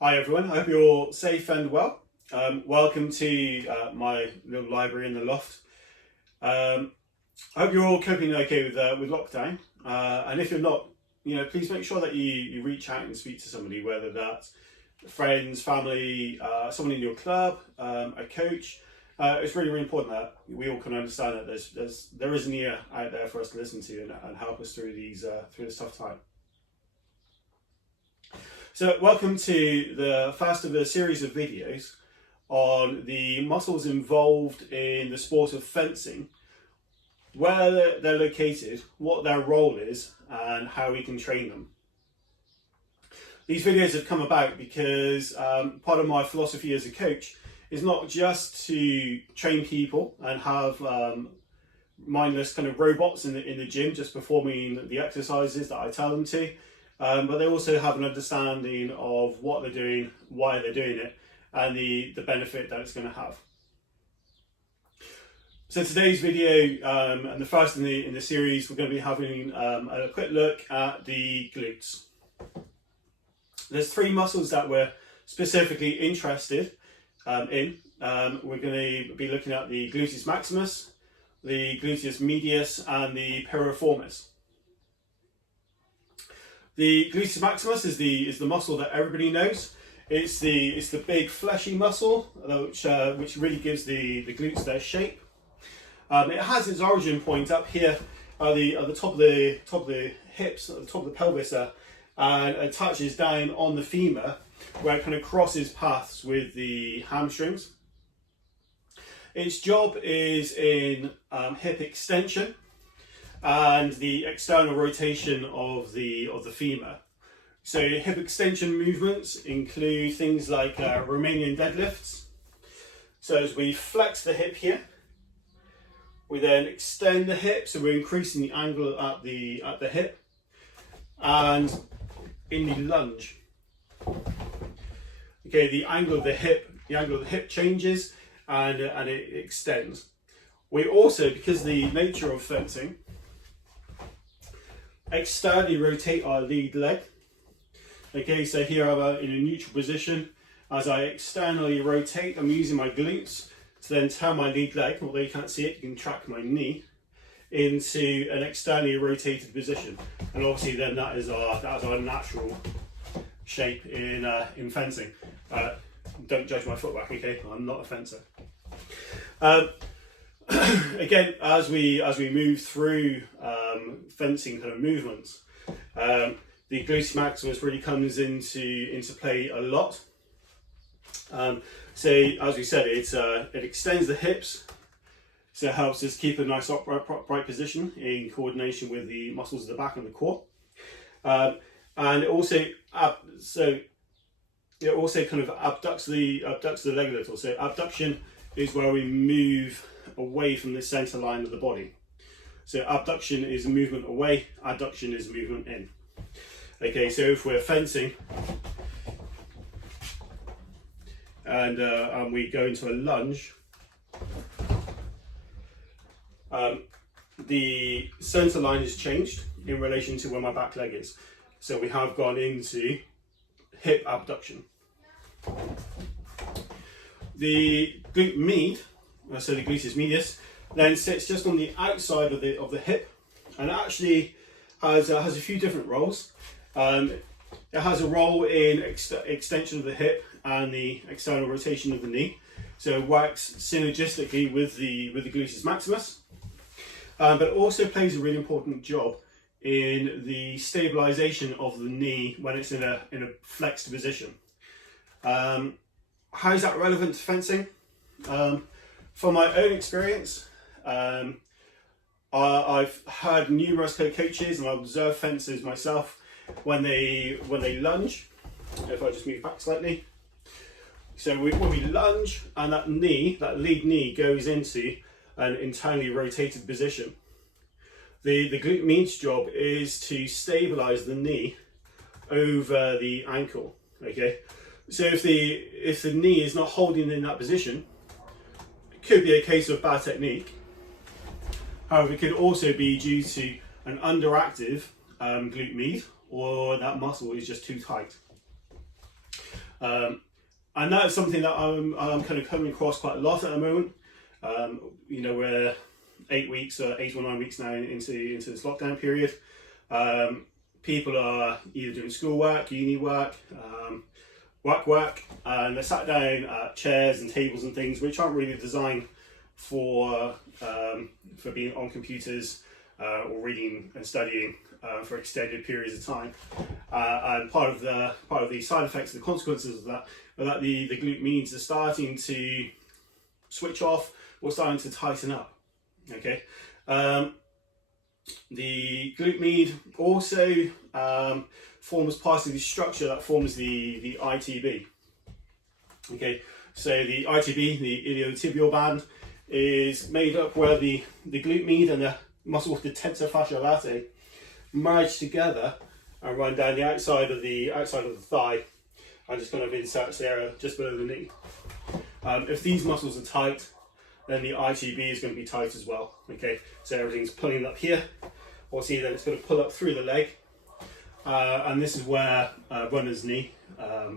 Hi everyone, I hope you're all safe and well. Welcome to my little library in the loft. I hope you're all coping okay with lockdown. And if you're not, please make sure that you reach out and speak to somebody, whether that's friends, family, someone in your club, a coach. It's really, really important that we all can understand that there is an ear out there for us to listen to and help us through this tough time. So welcome to the first of a series of videos on the muscles involved in the sport of fencing, where they're located, what their role is, and how we can train them. These videos have come about because part of my philosophy as a coach is not just to train people and have mindless kind of robots in the gym just performing the exercises that I tell them to. But they also have an understanding of what they're doing, why they're doing it, and the benefit that it's going to have. So today's video, and the first in the series, we're going to be having a quick look at the glutes. There's three muscles that we're specifically interested in. We're going to be looking at the gluteus maximus, the gluteus medius, and the piriformis. The gluteus maximus is the muscle that everybody knows. It's the big fleshy muscle which really gives the glutes their shape. It has its origin point up here at the top of the hips, at the top of the pelvis there, and it touches down on the femur, where it kind of crosses paths with the hamstrings. Its job is in hip extension and the external rotation of the femur. So hip extension movements include things like Romanian deadlifts. So as we flex the hip here, we then extend the hip, so we're increasing the angle at the hip. And in the lunge, okay, the angle of the hip changes and it extends. We also, because the nature of fencing, externally rotate our lead leg. Okay, so here I'm in a neutral position. As I externally rotate, I'm using my glutes to then turn my lead leg, although you can't see it, you can track my knee, into an externally rotated position. And obviously then that is our natural shape in fencing. Don't judge my footwork, okay? I'm not a fencer. Again, as we move through fencing kind of movements, the gluteus maximus really comes into play a lot. So as we said, it extends the hips, so it helps us keep a nice upright position in coordination with the muscles of the back and the core, and it also kind of abducts the leg a little. So abduction is where we move away from the center line of the body. So abduction is movement away, adduction is movement in. Okay, so if we're fencing and we go into a lunge, the center line is changed in relation to where my back leg is. So we have gone into hip abduction. The glute med, so the gluteus medius, then sits just on the outside of the hip, and actually has a few different roles. It has a role in extension of the hip and the external rotation of the knee, so it works synergistically with the gluteus maximus, but it also plays a really important job in the stabilization of the knee when it's in a flexed position. How is that relevant to fencing? From my own experience, I've had numerous coaches and I've observed fencers myself when they lunge. If I just move back slightly. So when we lunge and that lead knee goes into an internally rotated position, the glute med's job is to stabilize the knee over the ankle. Okay, so if the knee is not holding in that position, it could be a case of bad technique. However, it could also be due to an underactive glute med, or that muscle is just too tight. And that's something that I'm kind of coming across quite a lot at the moment. You know, we're 8 weeks or 8 or 9 weeks now into this lockdown period. People are either doing schoolwork, uni work, work, and they're sat down at chairs and tables and things which aren't really designed for being on computers or reading and studying for extended periods of time. And part of the side effects, the consequences of that, are that the glute medians are starting to switch off or starting to tighten up. Okay. The glute med also forms part of the structure that forms the ITB. Okay, so the ITB, the iliotibial band, is made up where the glute med and the muscle with the tensor fascia latae merge together and run down the outside of the thigh and just kind of inserts the area just below the knee. If these muscles are tight, then the ITB is going to be tight as well. Okay, so everything's pulling up here. Or see, then it's going to pull up through the leg, and this is where runner's knee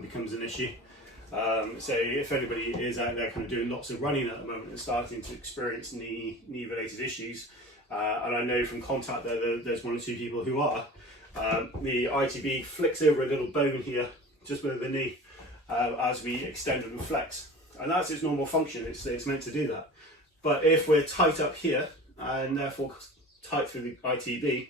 becomes an issue. So if anybody is out there kind of doing lots of running at the moment and starting to experience knee related issues, and I know from contact that there's 1 or 2 people who are, the ITB flicks over a little bone here just below the knee as we extend and flex, and that's its normal function. It's meant to do that. But if we're tight up here and therefore tight through the ITB,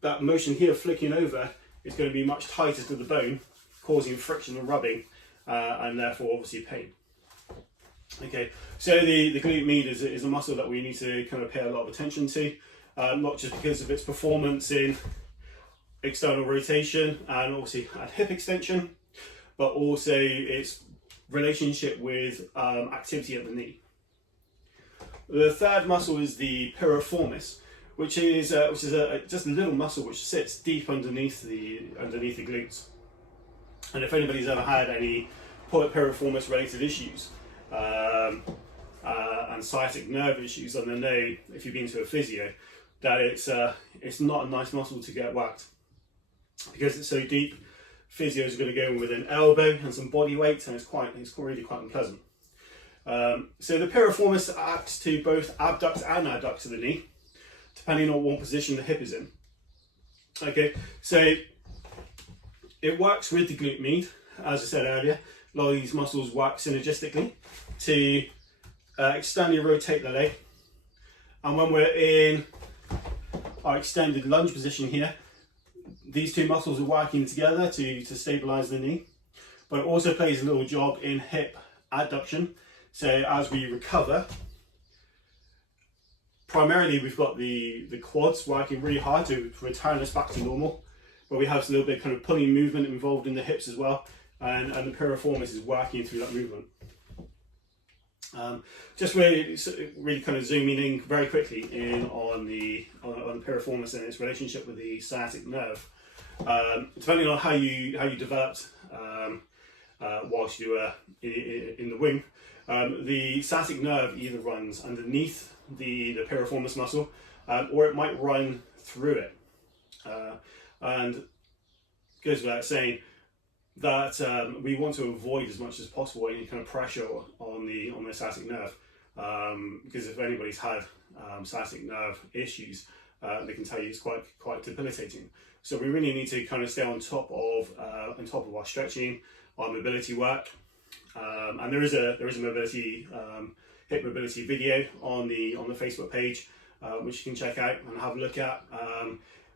that motion here flicking over is going to be much tighter to the bone, causing friction and rubbing, and therefore obviously pain. Okay, so the glute med is a muscle that we need to kind of pay a lot of attention to, not just because of its performance in external rotation and obviously at hip extension, but also its relationship with activity at the knee. The third muscle is the piriformis, which is just a little muscle which sits deep underneath the glutes. And if anybody's ever had any piriformis related issues and sciatic nerve issues, then they know, if you've been to a physio, that it's not a nice muscle to get whacked because it's so deep. Physios are going to go in with an elbow and some body weight, and it's really quite unpleasant. So the piriformis acts to both abduct and adduct the knee, depending on what position the hip is in. Okay, so it works with the glute med, as I said earlier. A lot of these muscles work synergistically to externally rotate the leg. And when we're in our extended lunge position here, these 2 muscles are working together to stabilize the knee, but it also plays a little job in hip adduction. So as we recover, primarily we've got the quads working really hard to return us back to normal, but we have a little bit kind of pulling movement involved in the hips as well, and the piriformis is working through that movement. Just really kind of zooming in very quickly on the piriformis and its relationship with the sciatic nerve. Depending on how you developed whilst you were in the wing, the sciatic nerve either runs underneath the piriformis muscle, or it might run through it. And it goes without saying that we want to avoid as much as possible any kind of pressure on the sciatic nerve, because if anybody's had sciatic nerve issues, they can tell you it's quite debilitating. So we really need to kind of stay on top of our stretching, our mobility work, and there is a mobility hip mobility video on the Facebook page, which you can check out and have a look at,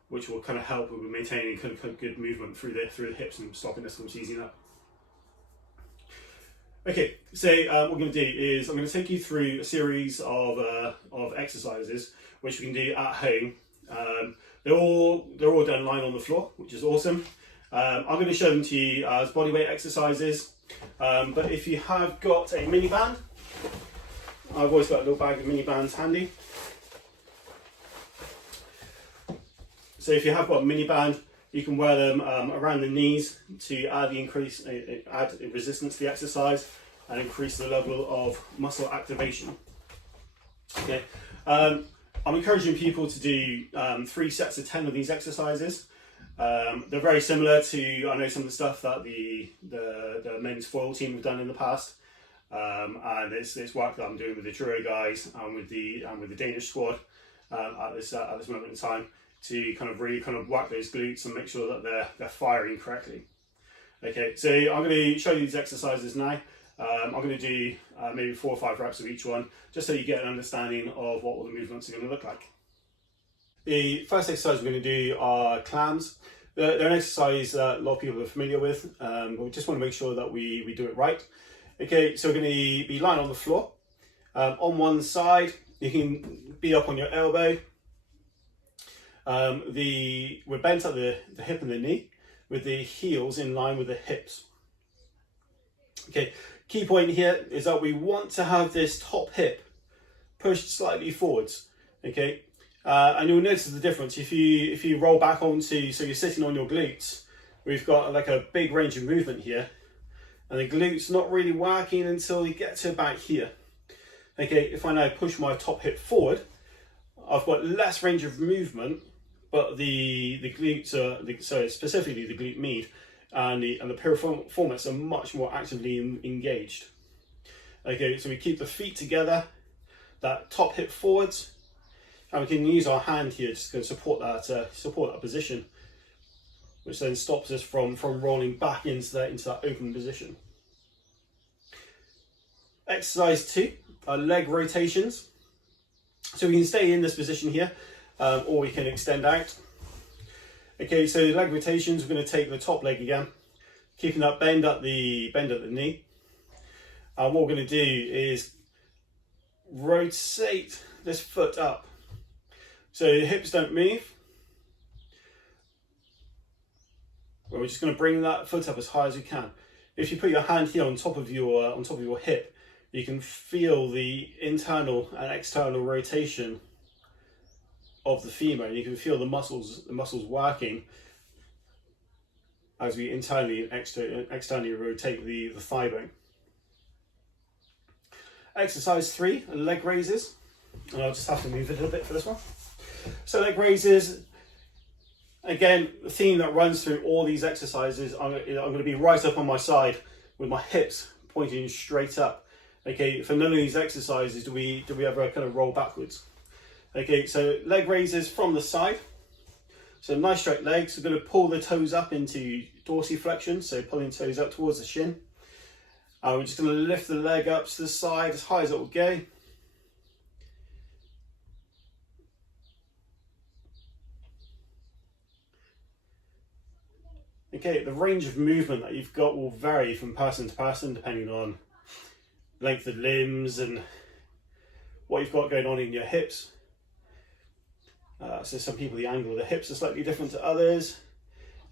which will kind of help with maintaining kind of good movement through the hips and stopping us from seizing up. Okay, so what we're going to do is I'm going to take you through a series of exercises which we can do at home. They're all done lying on the floor, which is awesome. I'm going to show them to you as bodyweight exercises, but if you have got a mini band, I've always got a little bag of mini bands handy. So if you have got a mini band, you can wear them around the knees to add resistance to the exercise and increase the level of muscle activation. Okay, I'm encouraging people to do 3 sets of 10 of these exercises. They're very similar to, I know, some of the stuff that the men's foil team have done in the past, and it's work that I'm doing with the Truro guys and with the Danish squad at this moment in time, to kind of really work those glutes and make sure that they're firing correctly. Okay, so I'm going to show you these exercises now. I'm going to do maybe 4 or 5 reps of each one, just so you get an understanding of what all the movements are going to look like. The first exercise we're going to do are clams. They're an exercise that a lot of people are familiar with, but we just want to make sure that we do it right. Okay, so we're going to be lying on the floor. On one side, you can be up on your elbow. We're bent at the hip and the knee, with the heels in line with the hips. Okay, key point here is that we want to have this top hip pushed slightly forwards. Okay, and you'll notice the difference if you roll back onto, so you're sitting on your glutes, we've got like a big range of movement here, and the glutes not really working until you get to about here. Okay, if I now push my top hip forward, I've got less range of movement, but the glutes are, so specifically the glute med and the piriformis are much more actively engaged. Okay, so we keep the feet together, that top hip forwards, and we can use our hand here just to support that position, which then stops us from rolling back into that open position. Exercise 2 are leg rotations. So we can stay in this position here, or we can extend out. Okay, so leg rotations, we're going to take the top leg again, keeping that bend at the knee. And what we're going to do is rotate this foot up. So the hips don't move. But we're just going to bring that foot up as high as we can. If you put your hand here on top of your hip, you can feel the internal and external rotation of the femur. You can feel the muscles working as we internally and externally rotate the thigh bone. Exercise 3, leg raises. And I'll just have to move it a little bit for this one. So leg raises, again, the theme that runs through all these exercises, I'm going to be right up on my side with my hips pointing straight up. Okay, for none of these exercises do we ever kind of roll backwards. Okay, so leg raises from the side. So nice straight legs. We're going to pull the toes up into dorsiflexion, so pulling toes up towards the shin. We're just going to lift the leg up to the side as high as it will go. Okay, the range of movement that you've got will vary from person to person depending on length of limbs and what you've got going on in your hips. So some people, the angle of the hips are slightly different to others.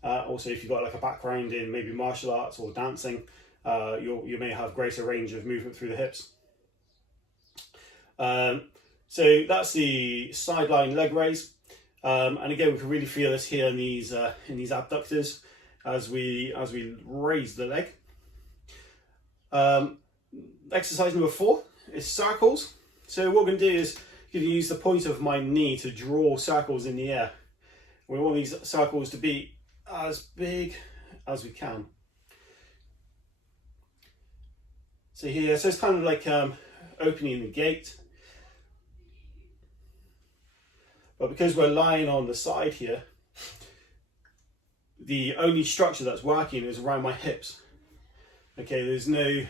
Also, if you've got like a background in maybe martial arts or dancing, you may have greater range of movement through the hips. So that's the sideline leg raise. And again, we can really feel this here in these abductors as we raise the leg. Exercise number 4 is circles. So what we're going to do is going to use the point of my knee to draw circles in the air. We want these circles to be as big as we can. So here, so it's kind of like opening the gate. But because we're lying on the side here, the only structure that's working is around my hips. Okay, there's no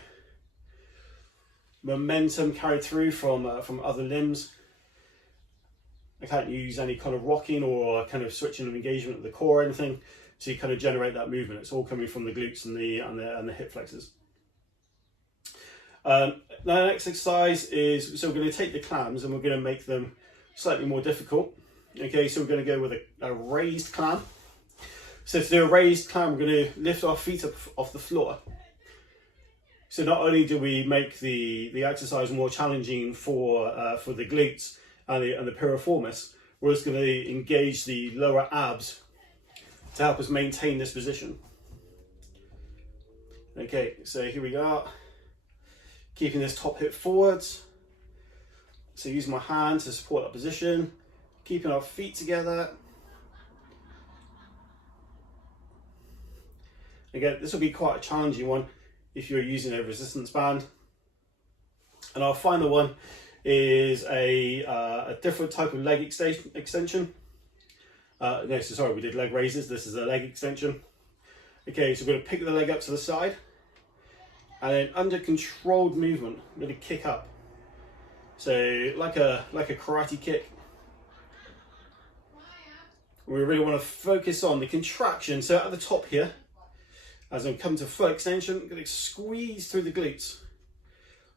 momentum carried through from other limbs. I can't use any kind of rocking or kind of switching of engagement of the core or anything to kind of generate that movement. It's all coming from the glutes and the hip flexors. Now the next exercise is, so we're going to take the clams and we're going to make them slightly more difficult. Okay, so we're going to go with a raised clam. So to do a raised clam, we're going to lift our feet up off the floor. So not only do we make the exercise more challenging for the glutes and the piriformis, we're just going to engage the lower abs to help us maintain this position. Okay, so here we go. Keeping this top hip forwards. So using my hand to support that position. Keeping our feet together. Again, this will be quite a challenging one if you're using a resistance band. And our final one is a different type of leg extension. No, so sorry, we did leg raises. This is a leg extension. Okay, so we're going to pick the leg up to the side, and then under controlled movement, I'm going to kick up. So like a karate kick. We really want to focus on the contraction. So at the top here, as I come to full extension, I'm going to squeeze through the glutes.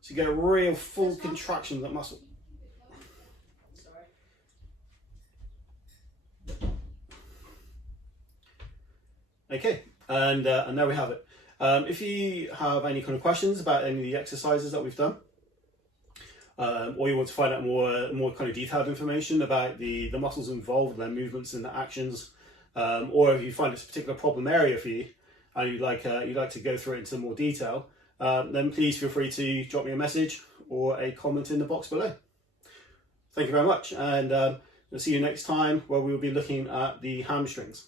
So you get a real full contraction of that muscle. Okay, and there we have it. If you have any kind of questions about any of the exercises that we've done, or you want to find out more kind of detailed information about the muscles involved, their movements and their actions, or if you find it's a particular problem area for you and you'd like to go through it into more detail, then please feel free to drop me a message or a comment in the box below. Thank you very much, and I'll see you next time where we will be looking at the hamstrings.